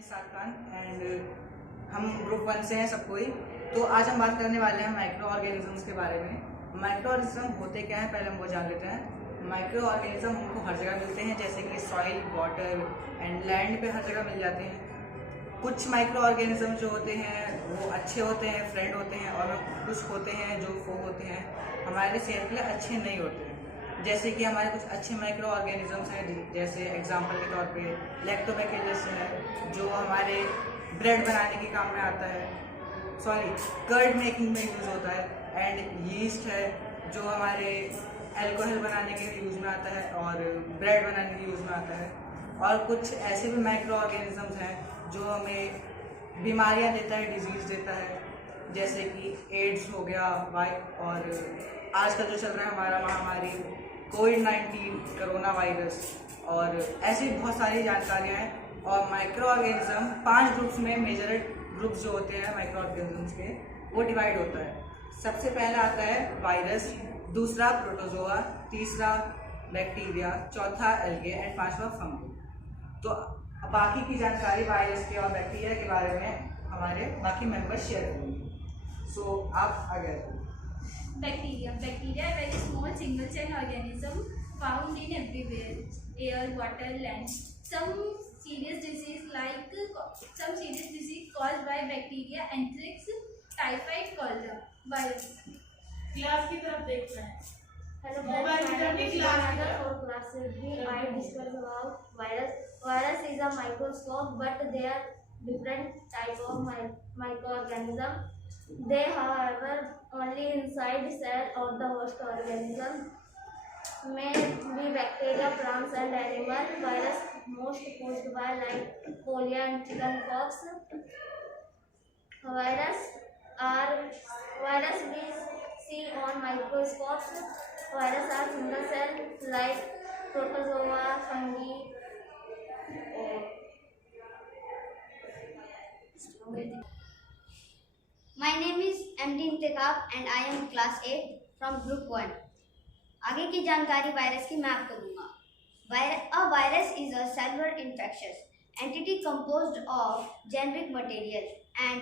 Nisar Khan and हम group 1 से हैं सब कोई। तो आज हम बात करने वाले हैं माइक्रो ऑर्गेनिजम्स के बारे में। माइक्रो ऑर्गेनिज्म होते क्या हैं, पहले हम वो जान लेते हैं। माइक्रो ऑर्गेनिज्म हमको हर जगह मिलते हैं, जैसे कि सॉइल, वाटर एंड लैंड पे हर जगह मिल जाते हैं। कुछ माइक्रो ऑर्गेनिज्म जो होते हैं वो अच्छे होते हैं, फ्रेंड होते हैं, और कुछ होते हैं जो वो होते हैं हमारे सेहत के लिए अच्छे नहीं होते हैं। जैसे कि हमारे कुछ अच्छे माइक्रो ऑर्गेनिजम्स हैं, जैसे एग्जांपल के तौर पे लैक्टोबैसिलस है जो हमारे ब्रेड बनाने के काम में आता है, कर्ड मेकिंग में यूज़ होता है। एंड यीस्ट है जो हमारे अल्कोहल बनाने के यूज़ में आता है और ब्रेड बनाने के यूज़ में आता है। और कुछ ऐसे भी माइक्रो ऑर्गेनिजम्स हैं जो हमें बीमारियां देता है, डिजीज़ देता है, जैसे कि एड्स हो गया और आजकल जो चल रहा है हमारा महामारी कोविड-19, कोरोना वायरस, और ऐसी बहुत सारी जानकारियाँ हैं। और माइक्रो ऑर्गेनिज्म 5 ग्रुप्स में, मेजर ग्रुप्स जो होते हैं माइक्रो ऑर्गेनिजम्स के, वो डिवाइड होता है। सबसे पहला आता है वायरस, दूसरा प्रोटोजोआ, तीसरा बैक्टीरिया, चौथा एल्गे एंड पांचवा फंगी। तो बाकी की जानकारी वायरस के और बैक्टीरिया के बारे में हमारे बाकी मेंबर्स शेयर करेंगे। सो आप आगे। Bacteria. Bacteria are very small single-cell organism found in everywhere, air, water, land. Some serious disease caused by bacteria, anthrax, typhoid, cholera, virus. Class की तरफ देख रहे हैं। Hello friends, my name is Another for class B. I discuss about virus. Virus is a microscope, but there are different type of microorganism. They, however, only inside cell of the host organism. May be bacteria, plants, and animal. Virus most caused by like polio and chickenpox. Virus we see on microscopes. Virus are single cell like protozoa, fungi. My name is MD इंतखाब and I am class 8 from group 1. आगे की जानकारी virus की मैं आपको दूंगा। A virus is a cellular infectious entity composed of generic material and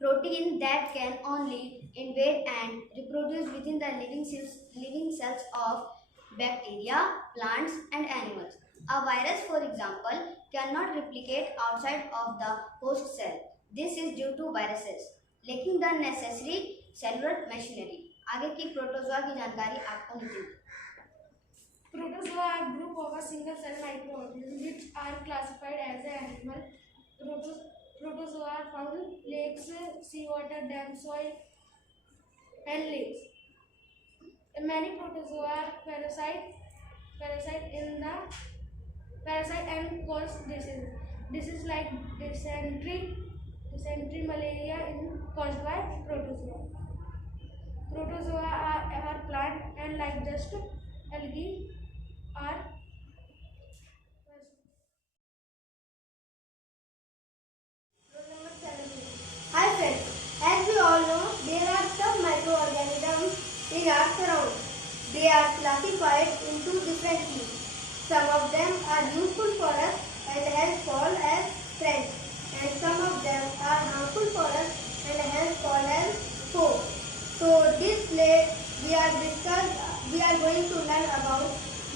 protein that can only invade and reproduce within the living cells of bacteria, plants and animals. A virus, for example, cannot replicate outside of the host cell. This is due to viruses lacking the necessary cellular machinery. आगे की protozoa की जानकारी आपको नीचे। Protozoa are a group of a single cell microorganisms which are classified as an animal. Protozoa are found in lakes, seawater, dams, soil, and lakes. Many protozoa are parasite and cause disease. Disease like dysentery, malaria caused by protozoa. Protozoa are plant and like just algae are. Hi friends, as we all know, there are some microorganisms in our surroundings. They are classified into different groups. Some of them are useful for us and hence called as friends, and some of them are harmful for us and hence called as foes. So this late we are going to learn about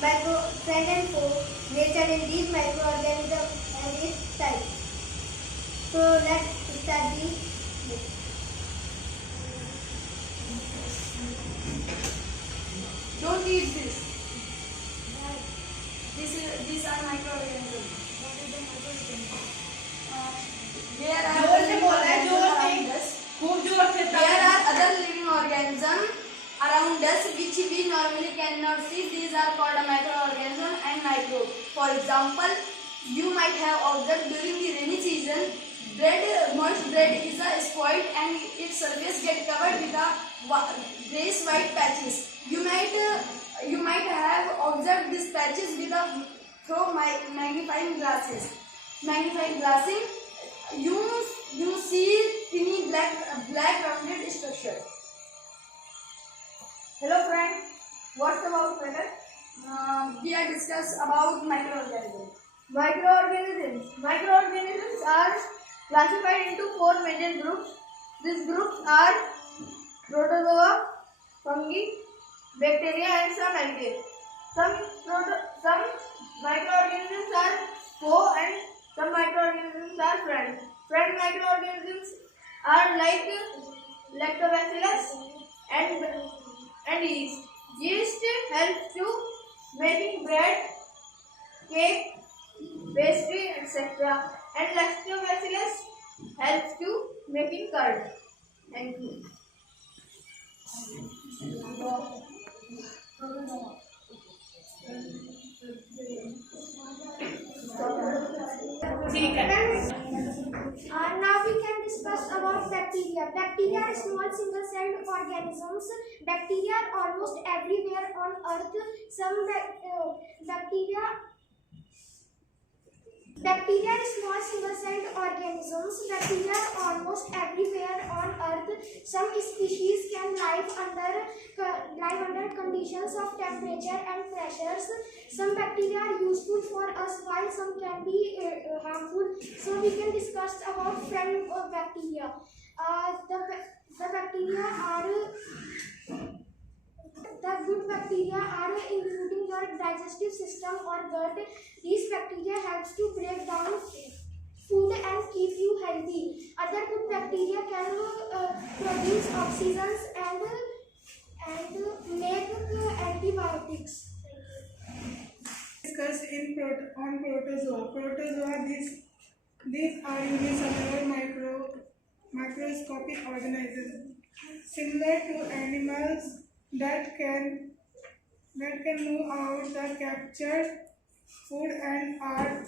friend and foe, nature in these microorganisms and its types. So let's start the Don't eat this. These are microorganisms. What is the microorganism? There are other living organisms around us which we normally cannot see. These are called a microorganism and microbe. For example, you might have observed during the rainy season, moist bread is spoiled and its surface get covered with grayish white patches. You might have observed these patches through magnifying glasses. Magnifying glassing, you see tiny black rounded structure. Hello friend, what's about matter? We are discuss about microorganisms. Microorganisms. Microorganisms are classified into four major groups. These groups are protozoa, fungi, bacteria, and some algae. Some microorganisms are foe and some microorganisms are friend. Friend microorganisms are like lactobacillus and yeast. Yeast helps to making bread, cake, pastry, etc. And lactobacillus helps to making curd. Thank you. Now we can discuss about bacteria. Bacteria are small single-celled organisms. Bacteria are almost everywhere on Earth. Bacteria are small single-celled organisms. Bacteria are almost everywhere on Earth. Some species can live under conditions of temperature and pressures. Some bacteria are useful for us while some can be harmful. So we can discuss about friend bacteria. The bacteria are the good bacteria are including your digestive system or gut. These bacteria helps to break down food and keep you healthy. Other good bacteria can produce oxygens and make antibiotics. Discuss on protozoa. Protozoa, these are unicellular microscopic organisms similar to animals that can move out the captured food and are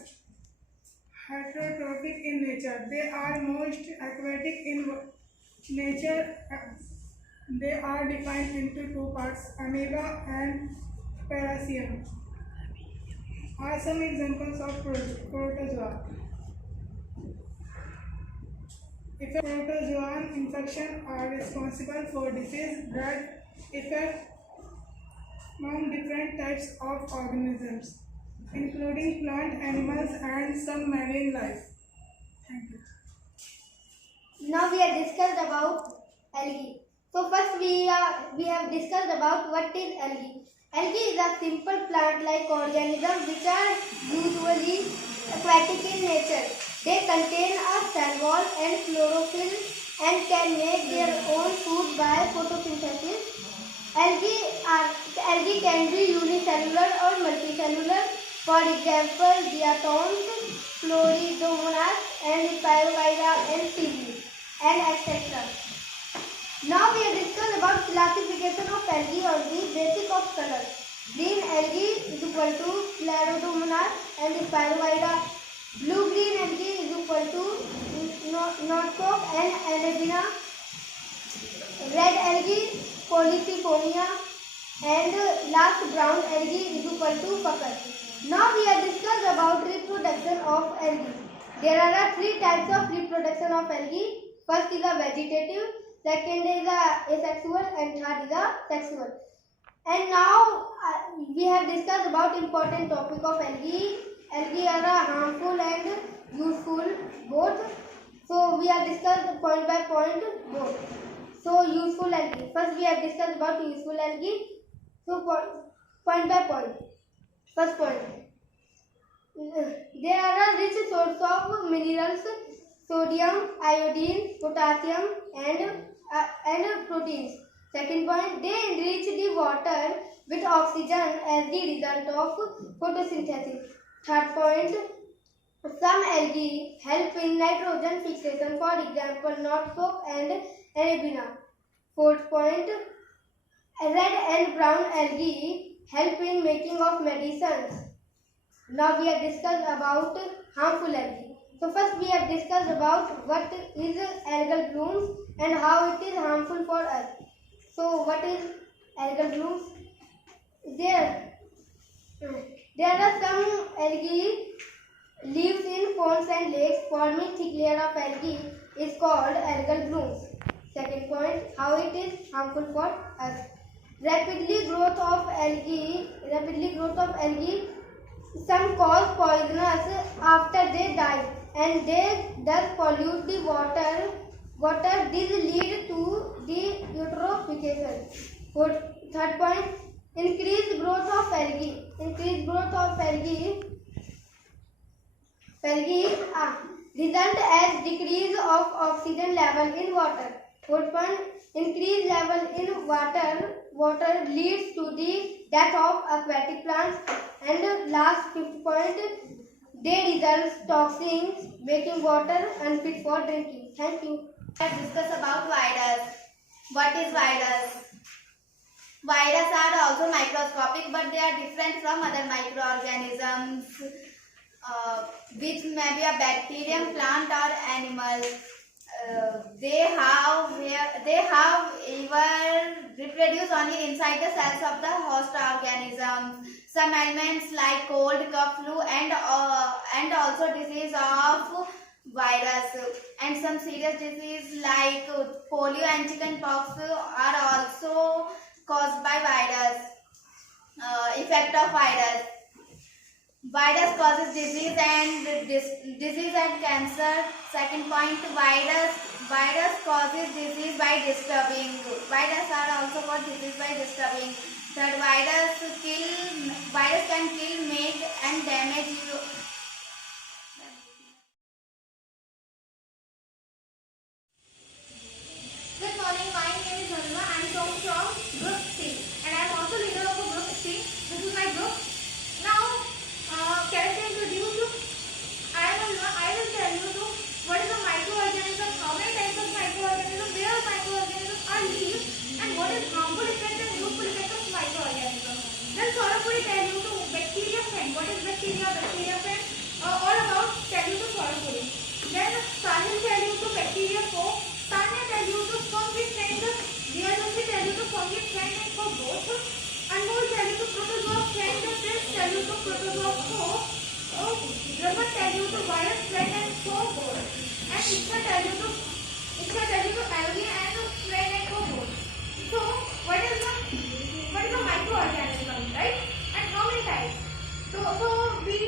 heterotrophic in nature. They are most aquatic in nature. They are defined into two parts, amoeba and paracium. Are some examples of protozoa. If a protozoan infection are responsible for disease that affect among different types of organisms, including plant, animals, and some marine life. Thank you. Now we have discussed about algae. So first we have discussed about what is algae. Algae is a simple plant-like organism which are usually aquatic in nature. They contain a cell wall and chlorophyll and can make their own food by photosynthesis. Algae can be unicellular or multicellular. For example, diatoms, Floridomonas, and Pyrovida and seaweed, and etc. Now we have discussed about classification of algae on the basis of color. Green algae is equal to Floridomonas and Pyrovida. Blue-green algae is equal to Norfolk and Alabina. Red algae, Polyphonia, and last brown algae is equal to Pucker. Now we have discussed about reproduction of algae. There are three types of reproduction of algae. First is a vegetative, second is a asexual, and third is a sexual. And now we have discussed about important topic of algae. Algae are harmful and useful both. So we have discussed point by point both. So useful algae. First we have discussed about useful algae. So point by point. First point. They are a rich source of minerals, sodium, iodine, potassium, and proteins. Second point. They enrich the water with oxygen as the result of photosynthesis. Third point. Some algae help in nitrogen fixation, for example, Norfolk and Arabina. Fourth point. Red and brown algae help in making of medicines. Now we have discussed about harmful algae. So first we have discussed about what is algal blooms and how it is harmful for us. So what is algal blooms? There are some algae lives in ponds and lakes. Forming thick layer of algae is called algal blooms. Second point, how it is harmful for us. Rapidly growth of algae. Some Some cause poisonous after they die, and they thus pollute the water. This lead to the eutrophication. Third point: increased growth of algae. Increased growth of algae result as decrease of oxygen level in water. Fourth point: increased level in water leads to the death of aquatic plants. And last, fifth point: they result toxins, making water unfit for drinking. Thank you. Let's discuss about virus. What is virus? Viruses are also microscopic, but they are different from other microorganisms, which may be a bacterium, plant, or animal. They have even reproduce only inside the cells of the host organism. Some ailments like cold, cough, flu, and also disease of virus, and some serious disease like polio and chickenpox are also caused by virus. Effect of virus. Virus causes disease and cancer. Second point: virus causes disease by disturbing. Virus are also called disease by disturbing. Third, virus can kill, make, and damage you. Good morning, my name is Anuma. I am from Group C, and I am also leader of Group C. This is my group. Now, can I introduce you? I am Anuma. I will tell you what is a microorganism, how many types of microorganisms, where microorganisms are lived, and what is harmful effect and useful effect of microorganisms. Then Saurabh will tell you to bacteria friend. What is bacteria? Bacteria friend. All about tell you to Saurabh. Then Sahil tell you to bacteria foe. Tanya tell you to fungi friend. Diyanushi tell you to fungi friend and for both. Anmol tell you to protozoa friend. Prince tell you to protozoa foe. Raman tell you to virus friend and foe both. And Isha tell you to algae and friend and foe both. So what is a microorganism, right? And how many types? So we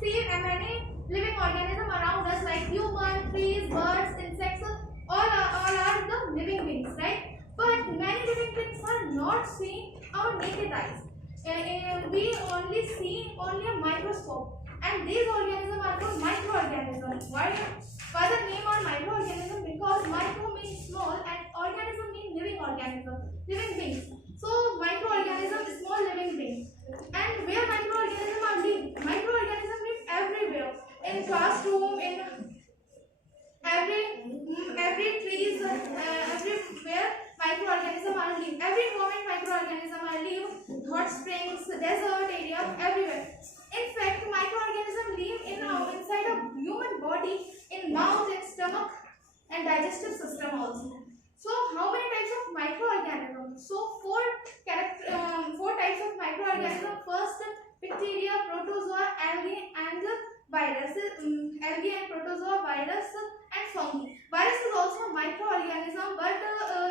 see many living organisms around us like human, trees, birds, insects. All are the living beings, right? But many living things are not seen our naked eyes. We only see a microscope, and these organisms are called microorganisms. Why the name are microorganism? Because micro means small and organism means living beings. So microorganism is small living beings. And where microorganisms are living? Microorganisms live everywhere. In classroom, in every trees, everywhere microorganisms are live. Every moment microorganisms are live. Hot springs, desert area, everywhere. In fact, microorganisms live inside a human body, in mouth, in stomach, and digestive system also. So, how many types of microorganisms? So, four types of microorganisms. First, bacteria, protozoa, algae, and viruses. Algae and protozoa, virus, and fungi. Virus is also a microorganism, but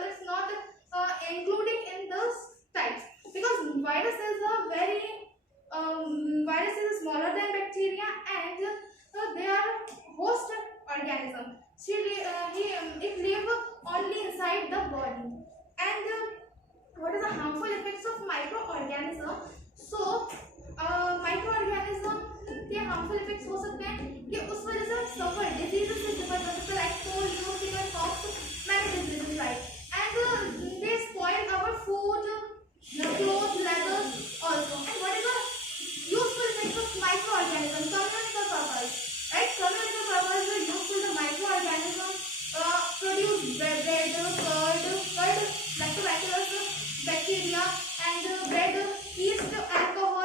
it's not including in those types, because virus is smaller than bacteria, and they are host organism. It live only inside the body. And what is the harmful effects of microorganism? So microorganism के harmful effects हो सकते हैं कि उस वजह से suffer diseases से suffer कर सकते हैं, like polio, chickenpox, many diseases, right? And they spoil our food, clothes, leather also. And what is the useful effects of microorganisms? Communal purpose, right? Communal purpose is useful. The microorganisms produce bread, curd, lactobacillus, bacteria, and bread, yeast, alcohol,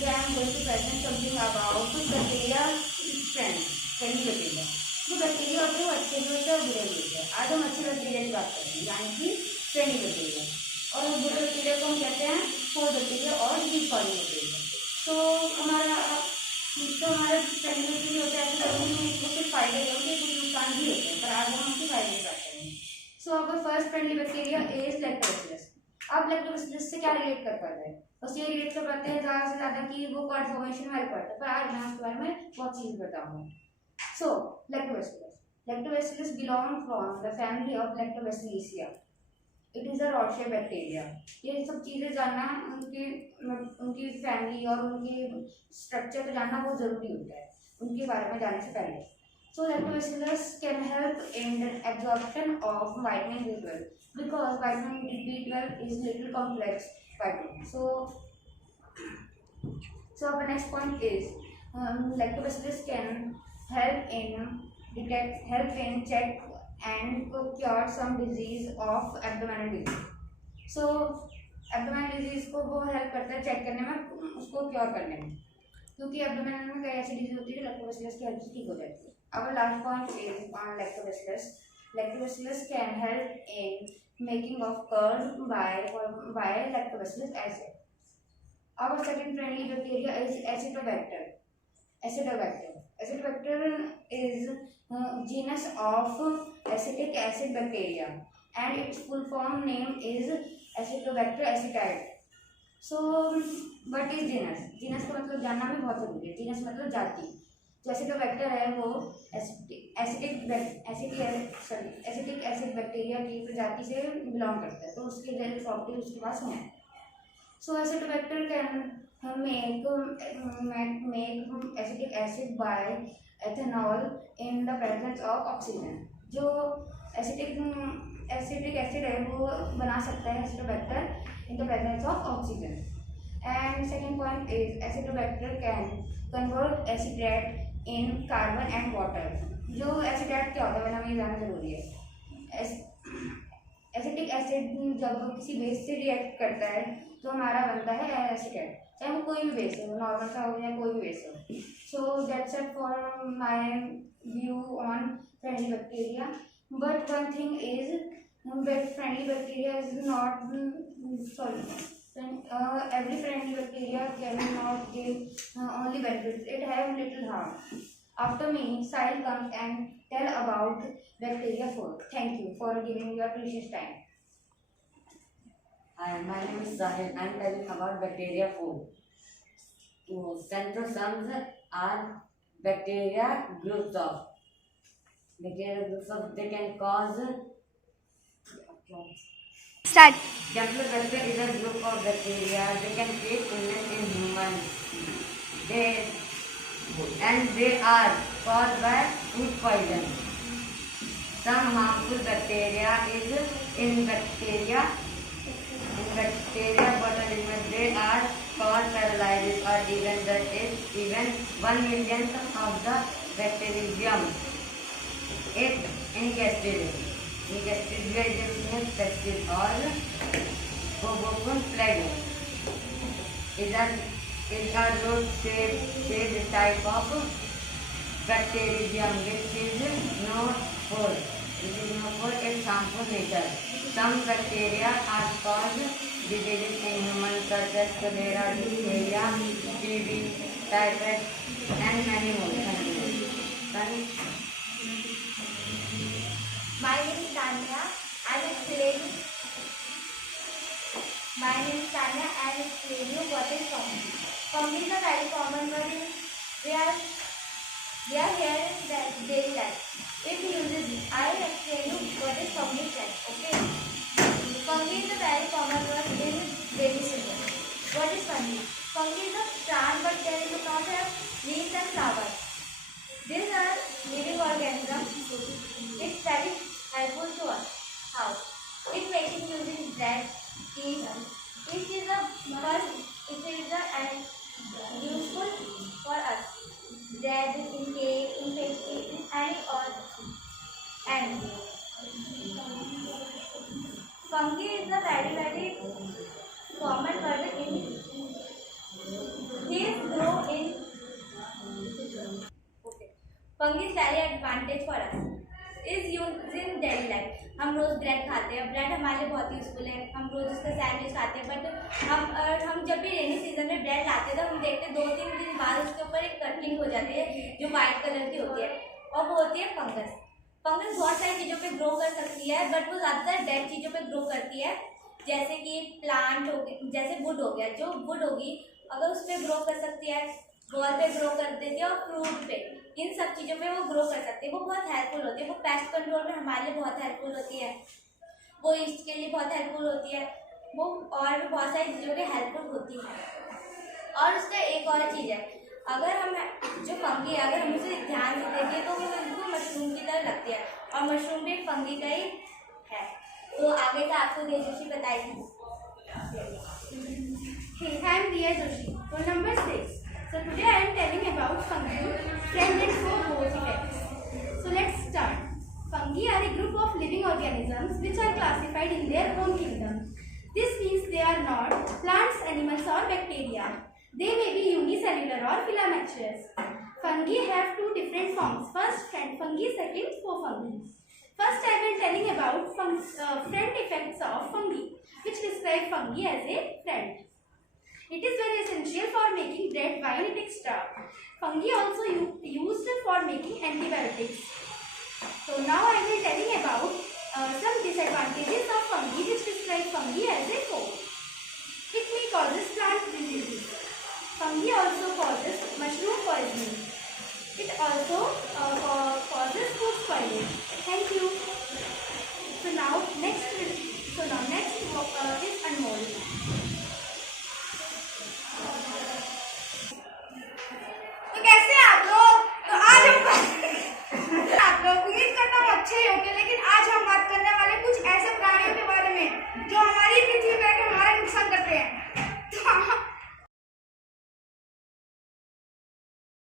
today I am going to present something about bacteria friendly bacteria. जो bacteria होते हैं वो अच्छे भी होते हैं और बुरे भी होते हैं। आज हम अच्छे बैक्टीरिया की बात करेंगे, यानी कि फ्रेंडली बैक्टीरिया। और बुरे बैक्टीरिया को हम कहते हैं पोर बैक्टीरिया और वीक कॉलोनी बैक्टीरिया। तो हमारा फ्रेंडली बैक्टीरिया होता है, ऐसे लोगों में वो सिर्फ फायदे होंगे, कुछ नुकसान भी होते हैं, पर आज हम उनके फायदे की बात करेंगे। So our first friendly bacteria is lactobacillus. अब लैक्टोबैसिलस से क्या रिलेट कर पाते हैं? बस ये रिलेट कर पाते हैं ज़्यादा से ज़्यादा कि वो कॉर्ड फॉर्मेशन में हेल्प करता है, पर आज मैं उसके बारे में बहुत चीज़ बताऊँगा। So, Lactobacillus. Lactobacillus belong from the family of Lactobacilliaceae. It is a rod-shaped bacteria. ये सब चीज़ें जानना, उनकी फैमिली और उनके स्ट्रक्चर को जानना बहुत ज़रूरी होता है उनके बारे में जानने से पहले। So, Lactobacillus can help in the absorption of vitamin B12 because vitamin B12 is little complex vitamin. So our next point is Lactobacillus can help in check and cure some disease of abdominal disease. So abdominal disease को वो help करता है check करने में, उसको cure करने में, क्योंकि abdominal में कई ऐसी डिजीज होती है lactobacillus की हेल्प से ठीक हो जाती है। Our last point is on lactobacillus. Lactobacillus can help in making of curd by lactobacillus acid. Our second friendly bacteria is Acetobacter. Acetobacter is genus of acetic acid bacteria and its full form name is Acetobacter acetide. So what is genus? Genus का मतलब जानना भी बहुत जरूरी है। genus मतलब जाति। जो Acetobacter है वो एसिटिक एसिड बैक्टीरिया की प्रजाति से बिलोंग करता है, तो उसके जैसे प्रॉपर्टी उसके पास है। So Acetobacter can make acetic acid by ethanol in the presence of oxygen. जो एसिटिक एसिड है वो बना सकता है Acetobacter in the presence of oxygen. And second point is Acetobacter can convert acetate in carbon and water. जो acetate क्या होता है हमें जानना जरूरी है। एसिटिक एसिड जब किसी बेस से रिएक्ट करता है तो हमारा बनता है एसिटेट, चाहे वो कोई भी बेस हो, नॉर्मल सा हो या कोई भी बेस हो। So that's it for my view on friendly bacteria. But one thing is friendly bacteria is not every friendly bacteria cannot give only benefits, it have little harm. After me, Sahil comes and tell about bacteria food. Thank you for giving your precious time. Hi, my name is Sahil. I am telling about bacteria food. Centrosomes are bacteria groups of they can cause. Start. Campylobacter is a group of bacteria. They can create illness in humans. They are caused by food poison. Some harmful bacteria is in bacteria botulism. They are cause paralysis or even death. Even 1 millionth of the bacterium is ingested. Ingested pestis or Cobocon plague is a root-shaped type of bacterium which is known for its harmful nature. Some bacteria are cause diseases in humans such as cholera, diphtheria, TB, typhoid, and many more. My name is Tanya. I will explain you what is fungi. Fungi is a very common word. We are here in daily life. It uses. I will explain you what is fungi then. Okay. Fungi is a very common word in daily life. What is fungi? Fungi is a plant, but they do not have leaves and flowers. These are living organisms. It's very helpful to us. How? It making using bread, cheese. It is useful for us. Bread, in cake, in pastry, in any or. And fungi is a very common word in. These Fungi's very advantage for us is used in daily life. हम रोज bread खाते हैं, bread हमारे लिए बहुत useful है, हम रोज उसका sandwich खाते हैं, बट हम जब भी रेनी सीजन में ब्रेड लाते हैं तो हम देखते हैं 2-3 दिन बाद उसके ऊपर एक कटिंग हो जाती है जो वाइट कलर की होती है, और वो होती है फंगस। फंगस बहुत सारी चीज़ों पे ग्रो कर सकती है, बट वो ज़्यादातर डेड चीज़ों पे ग्रो करती है, जैसे कि प्लांट हो गया, जैसे वुड हो गया, जो वुड होगी अगर उस पर ग्रो कर सकती है, वॉल पे ग्रो कर देती है, और फ्रूट पे, इन सब चीज़ों पे वो ग्रो कर सकती है। वो बहुत हेल्पफुल होती है, वो पेस्ट कंट्रोल में हमारे लिए बहुत हेल्पफुल होती है, वो ईस्ट के लिए बहुत हेल्पफुल होती है, वो और भी बहुत सारी चीज़ों के हेल्पफुल होती है। और उसका एक और चीज़ है, अगर हम जो फंगी है अगर हम उसे ध्यान से देखें तो वो बिल्कुल मशरूम की तरह लगती है, और मशरूम भी फंगी का ही है। तो आगे का आपको जोशी बताएगी। Hey, I am Riya Joshi. Roll number 6. So today I am telling about fungi, friend and foe both effects. So let's start. Fungi are a group of living organisms which are classified in their own kingdom. This means they are not plants, animals or bacteria. They may be unicellular or filamentous. Fungi have two different forms. First, friend fungi, second, foe fungi. First, I will telling about friend effects of fungi, which describe fungi as a friend. It is very essential for making bread, wine, etc. Fungi also used for making antibiotics. So now I will telling about some disadvantages of fungi, which describe fungi as a foe. It may causes plant diseases. Fungi also causes mushroom poisoning. It also causes food spoilage. Thank you.